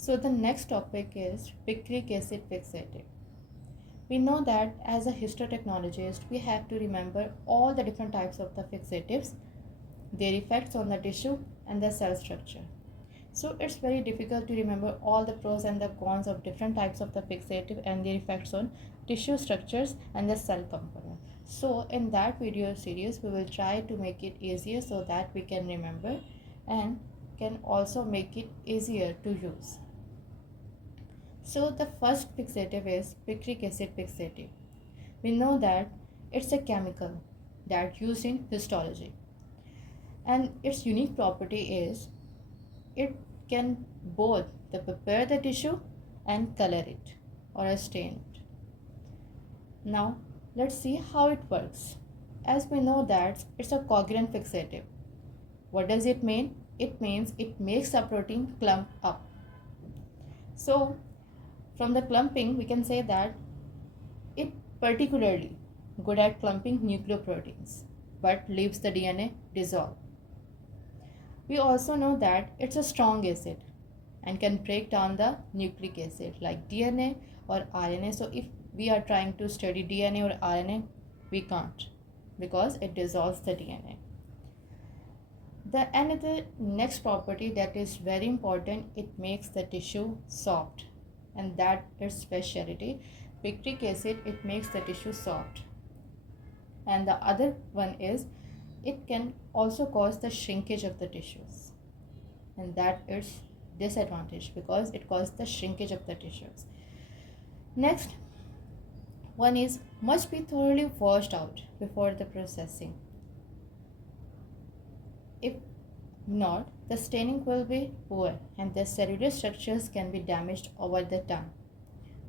So the next topic is picric acid fixative. We know that as a histotechnologist, we have to remember all the different types of the fixatives, their effects on the tissue and the cell structure. So it's very difficult to remember all the pros and the cons of different types of the fixative and their effects on tissue structures and the cell component. So in that video series, we will try to make it easier so that we can remember and can also make it easier to use. So the first fixative is picric acid fixative. We know that it's a chemical that used in histology, and its unique property is it can both prepare the tissue and color it or stain it. Now let's see how it works. As we know that it's a covalent fixative. What does it mean? It means it makes a protein clump up. So from the clumping we can say that it particularly good at clumping nucleoproteins but leaves the DNA dissolved. We also know that it's a strong acid and can break down the nucleic acid like DNA or RNA. So if we are trying to study DNA or RNA, we can't because it dissolves the DNA. The another next property that is very important, it makes the tissue soft, and that is speciality. Picric acid, it makes the tissue soft. And the other one is it can also cause the shrinkage of the tissues, and that is disadvantage because it causes the shrinkage of the tissues. Next one is must be thoroughly washed out before the processing. If not, the staining will be poor and the cellular structures can be damaged over the time.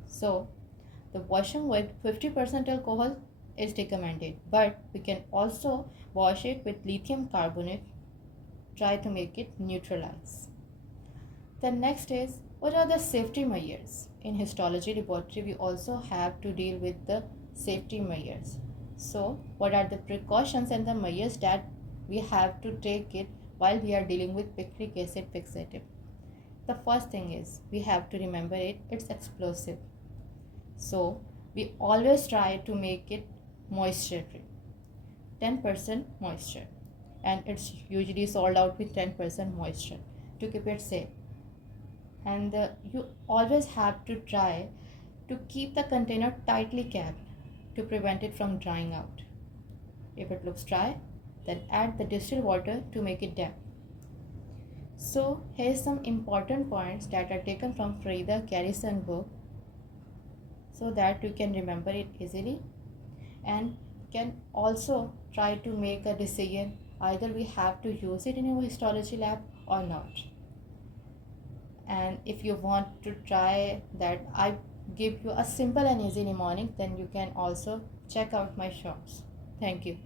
So the washing with 50% alcohol is recommended, but we can also wash it with lithium carbonate. Try to make it neutralize. The next is what are the safety measures? In histology laboratory, we also have to deal with the safety measures. So what are the precautions and the measures that we have to take it while we are dealing with picric acid fixative? The first thing is we have to remember it's explosive. So we always try to make it moisture free, 10% moisture, and it's usually sold out with 10% moisture to keep it safe. And you always have to try to keep the container tightly capped to prevent it from drying out. If it looks dry, then add the distilled water to make it damp. So here's some important points that are taken from Frida Garrison book so that you can remember it easily and can also try to make a decision either we have to use it in your histology lab or not. And if you want to try that I give you a simple and easy mnemonic, then you can also check out my shorts. Thank you.